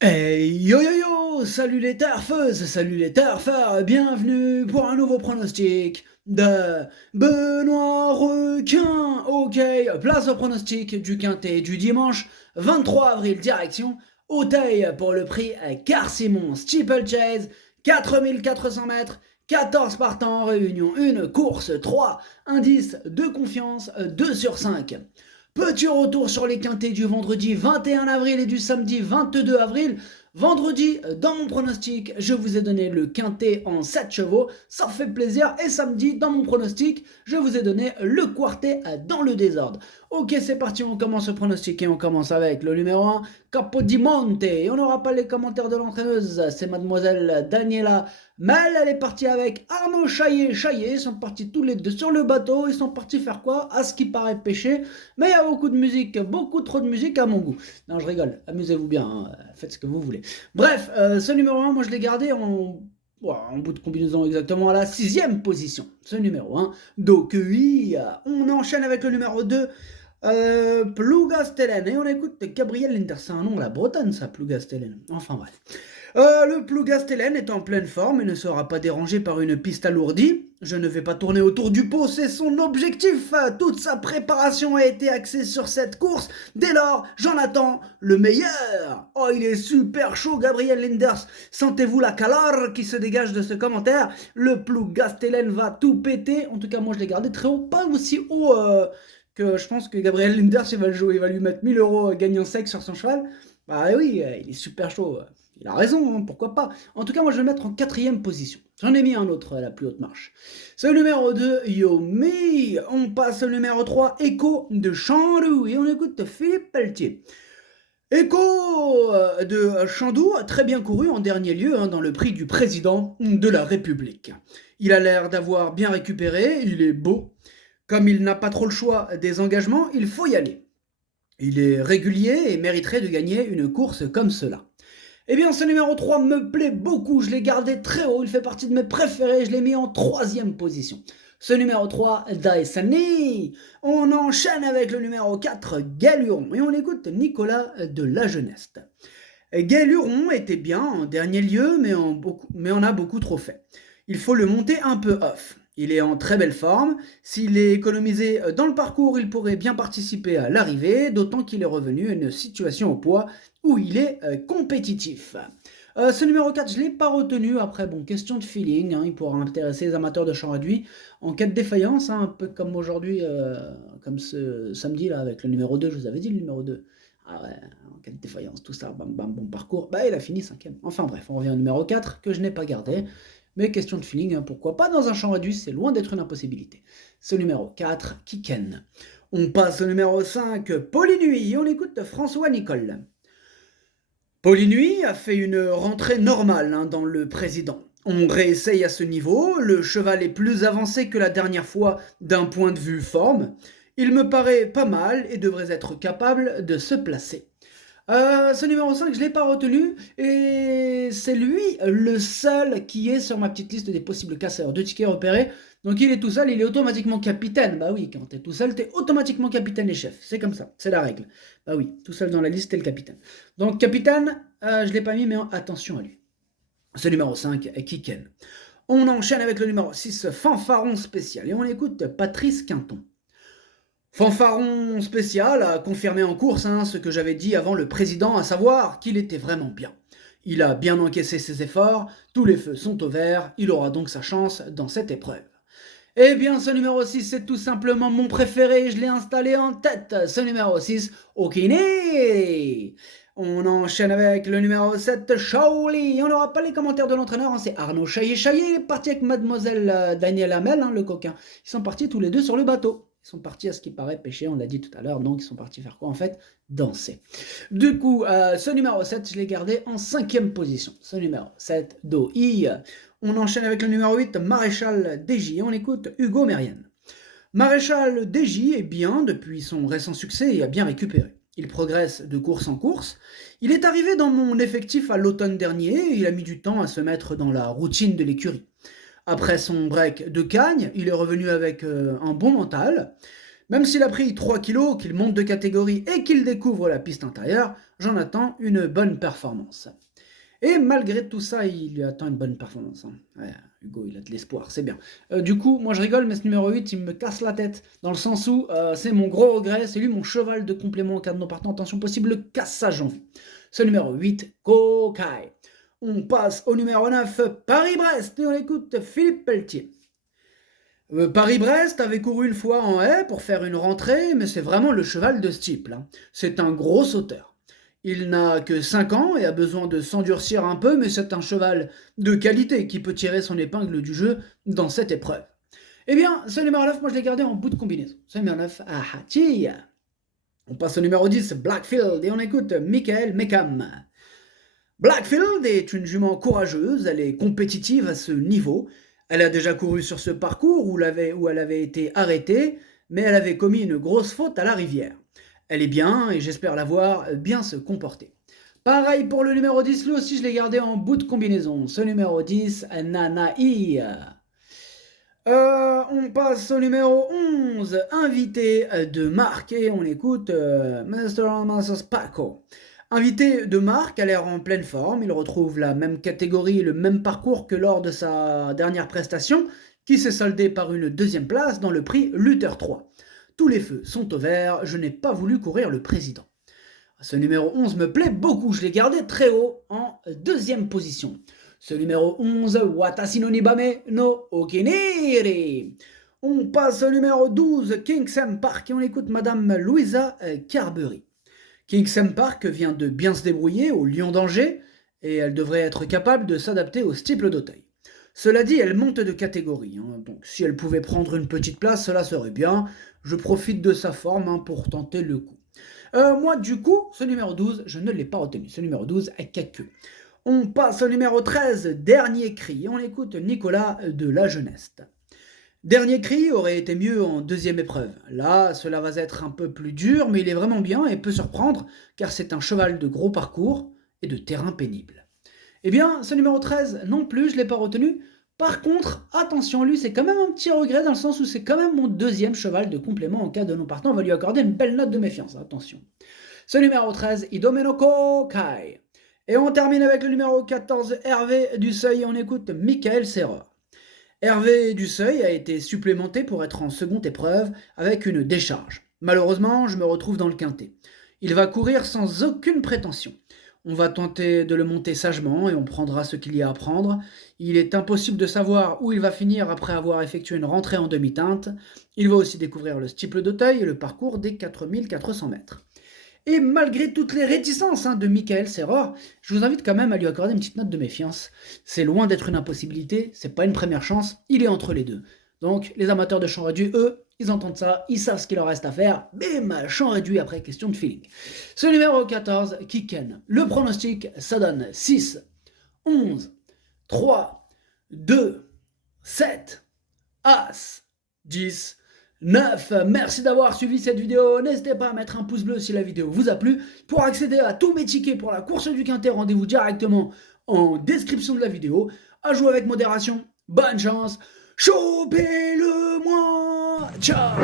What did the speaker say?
Hey yo yo yo, salut les turfeuses, salut les turfeurs, bienvenue pour un nouveau pronostic de Benoît Requin. Ok, place au pronostic du quintet du dimanche 23 avril, direction Auteuil pour le prix Car-Simon Steeplechase, 4400 mètres, 14 partants en réunion, une course, 3 indices de confiance, 2 sur 5. Petit retour sur les quintés du vendredi 21 avril et du samedi 22 avril. Vendredi, dans mon pronostic, je vous ai donné le quintet en 7 chevaux, ça fait plaisir. Et samedi, dans mon pronostic, je vous ai donné le quartet dans le désordre. Ok, c'est parti, on commence le pronostic et on commence avec le numéro 1, Capodimonte. Et on n'aura pas les commentaires de l'entraîneuse, c'est mademoiselle Daniela Mel. Elle est partie avec Arnaud Chaillet. Ils sont partis tous les deux sur le bateau. Ils sont partis faire quoi? À ce qui paraît pêcher. Mais il y a beaucoup de musique, beaucoup trop de musique à mon goût. Non, je rigole, amusez-vous bien, hein, faites ce que vous voulez. Bref, ce numéro 1, moi je l'ai gardé en bout de combinaison exactement à la 6ème position. Ce numéro 1. Donc oui, on enchaîne avec le numéro 2. Plougastelen. Et on écoute Gabriel Linder. C'est un nom à la Bretonne, ça, Plougastelen. Enfin bref. Le Plougastelen est en pleine forme et ne sera pas dérangé par une piste alourdie. Je ne vais pas tourner autour du pot, c'est son objectif. Toute sa préparation a été axée sur cette course. Dès lors, j'en attends le meilleur. Oh, il est super chaud, Gabriel Linders. Sentez-vous la calor qui se dégage de ce commentaire. Le Plougastelen va tout péter. En tout cas, moi, je l'ai gardé très haut. Pas aussi haut que je pense que Gabriel Linders, il va le jouer. Il va lui mettre 1000 euros gagnant sec sur son cheval. Bah oui, il est super chaud. Il a raison, hein, pourquoi pas. En tout cas, moi je vais le mettre en 4ème position. J'en ai mis un autre à la plus haute marche. C'est le numéro 2, Yomi. On passe au numéro 3, Echo de Chandoux. Et on écoute Philippe Pelletier. Echo de Chandoux, très bien couru en dernier lieu dans le prix du président de la République. Il a l'air d'avoir bien récupéré, il est beau. Comme il n'a pas trop le choix des engagements, il faut y aller. Il est régulier et mériterait de gagner une course comme cela. Eh bien, ce numéro 3 me plaît beaucoup, je l'ai gardé très haut, il fait partie de mes préférés, je l'ai mis en 3ème position. Ce numéro 3, Daesani. On enchaîne avec le numéro 4, Galuron, et on écoute Nicolas de la Jeunesse. Galuron était bien en dernier lieu, mais en a beaucoup trop fait. Il faut le monter un peu off. Il est en très belle forme. S'il est économisé dans le parcours, il pourrait bien participer à l'arrivée, d'autant qu'il est revenu à une situation au poids où il est compétitif. Ce numéro 4, je ne l'ai pas retenu. Après, bon, question de feeling. Il pourra intéresser les amateurs de champ réduit en cas de défaillance, un peu comme aujourd'hui, comme ce samedi là avec le numéro 2. Je vous avais dit le numéro 2. Ah ouais, en cas de défaillance, tout ça, bam bam, bon parcours. Bah, il a fini 5ème. Enfin bref, on revient au numéro 4 que je n'ai pas gardé. Mais question de feeling, pourquoi pas dans un champ réduit, c'est loin d'être une impossibilité. Ce numéro 4, Kiken. On passe au numéro 5, Polynuit, et on écoute François Nicole. Polynuit a fait une rentrée normale dans le président. On réessaye à ce niveau, le cheval est plus avancé que la dernière fois d'un point de vue forme. Il me paraît pas mal et devrait être capable de se placer. Ce numéro 5, je ne l'ai pas retenu, et c'est lui le seul qui est sur ma petite liste des possibles casseurs de tickets repérés. Donc il est tout seul, il est automatiquement capitaine. Bah oui, quand t'es tout seul, t'es automatiquement capitaine et chef. C'est comme ça, c'est la règle. Bah oui, tout seul dans la liste, t'es le capitaine. Donc capitaine, je ne l'ai pas mis, mais attention à lui. Ce numéro 5, Kiken. On enchaîne avec le numéro 6, Fanfaron spécial, et on écoute Patrice Quinton. Fanfaron spécial a confirmé en course ce que j'avais dit avant le président, à savoir qu'il était vraiment bien. Il a bien encaissé ses efforts, tous les feux sont au vert, il aura donc sa chance dans cette épreuve. Eh bien, ce numéro 6, c'est tout simplement mon préféré, je l'ai installé en tête. Ce numéro 6, Okine. On enchaîne avec le numéro 7, Shaoli. On n'aura pas les commentaires de l'entraîneur, c'est Arnaud Chaillet. Chaillet est parti avec mademoiselle Danielle Hamel, le coquin. Ils sont partis tous les deux sur le bateau. Ils sont partis à ce qui paraît pêcher, on l'a dit tout à l'heure, donc ils sont partis faire quoi en fait? Danser. Du coup, ce numéro 7, je l'ai gardé en 5ème position. Ce numéro 7, Do-I. On enchaîne avec le numéro 8, Maréchal DJ. On écoute Hugo Mérienne. Maréchal DJ est bien depuis son récent succès et a bien récupéré. Il progresse de course en course. Il est arrivé dans mon effectif à l'automne dernier et il a mis du temps à se mettre dans la routine de l'écurie. Après son break de Cagnes, il est revenu avec un bon mental. Même s'il a pris 3 kilos, qu'il monte de catégorie et qu'il découvre la piste intérieure, j'en attends une bonne performance. Et malgré tout ça, il lui attend une bonne performance. Hein. Ouais, Hugo, il a de l'espoir, c'est bien. Du coup, moi je rigole, mais ce numéro 8, il me casse la tête. Dans le sens où c'est mon gros regret, c'est lui mon cheval de complément en cas de non partant. Attention, possible le cassage en vue. Ce numéro 8, Kokai. On passe au numéro 9, Paris-Brest, et on écoute Philippe Pelletier. Paris-Brest avait couru une fois en haie pour faire une rentrée, mais c'est vraiment le cheval de ce type. Là. C'est un gros sauteur. Il n'a que 5 ans et a besoin de s'endurcir un peu, mais c'est un cheval de qualité qui peut tirer son épingle du jeu dans cette épreuve. Eh bien, ce numéro 9, moi je l'ai gardé en bout de combinaison. Ce numéro 9, Hachi. On passe au numéro 10, Blackfield, et on écoute Michael Mekam. Blackfield est une jument courageuse, elle est compétitive à ce niveau. Elle a déjà couru sur ce parcours où elle avait été arrêtée, mais elle avait commis une grosse faute à la rivière. Elle est bien et j'espère la voir bien se comporter. Pareil pour le numéro 10, lui aussi je l'ai gardé en bout de combinaison. Ce numéro 10, Nanaï. On passe au numéro 11, invité de marque, et on écoute Mr. Paco. Invité de marque, a l'air en pleine forme, il retrouve la même catégorie, le même parcours que lors de sa dernière prestation, qui s'est soldée par une deuxième place dans le prix Luther 3. Tous les feux sont au vert, je n'ai pas voulu courir le président. Ce numéro 11 me plaît beaucoup, je l'ai gardé très haut en deuxième position. Ce numéro 11, Watashi no Nibame no Okiniri. On passe au numéro 12, Kingsem Park, et on écoute Madame Louisa Carberry. Kingsem Park vient de bien se débrouiller au Lion d'Angers, et elle devrait être capable de s'adapter au steeple d'Auteuil. Cela dit, elle monte de catégorie, hein, donc si elle pouvait prendre une petite place, cela serait bien. Je profite de sa forme pour tenter le coup. Moi, du coup, ce numéro 12, je ne l'ai pas retenu. Ce numéro 12 est Kaku. On passe au numéro 13, Dernier Cri. On écoute Nicolas de la Jeunesse. Dernier Cri aurait été mieux en deuxième épreuve. Là, cela va être un peu plus dur, mais il est vraiment bien et peut surprendre, car c'est un cheval de gros parcours et de terrain pénible. Eh bien, ce numéro 13, non plus, je ne l'ai pas retenu. Par contre, attention, lui, c'est quand même un petit regret dans le sens où c'est quand même mon deuxième cheval de complément en cas de non partant. On va lui accorder une belle note de méfiance, attention. Ce numéro 13, Idomenoko Kai. Et on termine avec le numéro 14, Hervé du Seuil, et on écoute Michael Serreur. Hervé du Seuil a été supplémenté pour être en seconde épreuve avec une décharge. Malheureusement, je me retrouve dans le quintet. Il va courir sans aucune prétention. On va tenter de le monter sagement et on prendra ce qu'il y a à prendre. Il est impossible de savoir où il va finir après avoir effectué une rentrée en demi-teinte. Il va aussi découvrir le steeple d'Auteuil et le parcours des 4400 mètres. Et malgré toutes les réticences de Michael Serreur, je vous invite quand même à lui accorder une petite note de méfiance. C'est loin d'être une impossibilité, c'est pas une première chance, il est entre les deux. Donc les amateurs de champ réduit, eux, ils entendent ça, ils savent ce qu'il leur reste à faire, bim, champ réduit après question de feeling. Ce numéro 14, Kiken. Le pronostic, ça donne 6, 11, 3, 2, 7, As, 10, 9. Merci d'avoir suivi cette vidéo. N'hésitez pas à mettre un pouce bleu si la vidéo vous a plu. Pour accéder à tous mes tickets pour la course du Quintet, rendez-vous directement en description de la vidéo. À jouer avec modération. Bonne chance. Chopez-le moi. Ciao.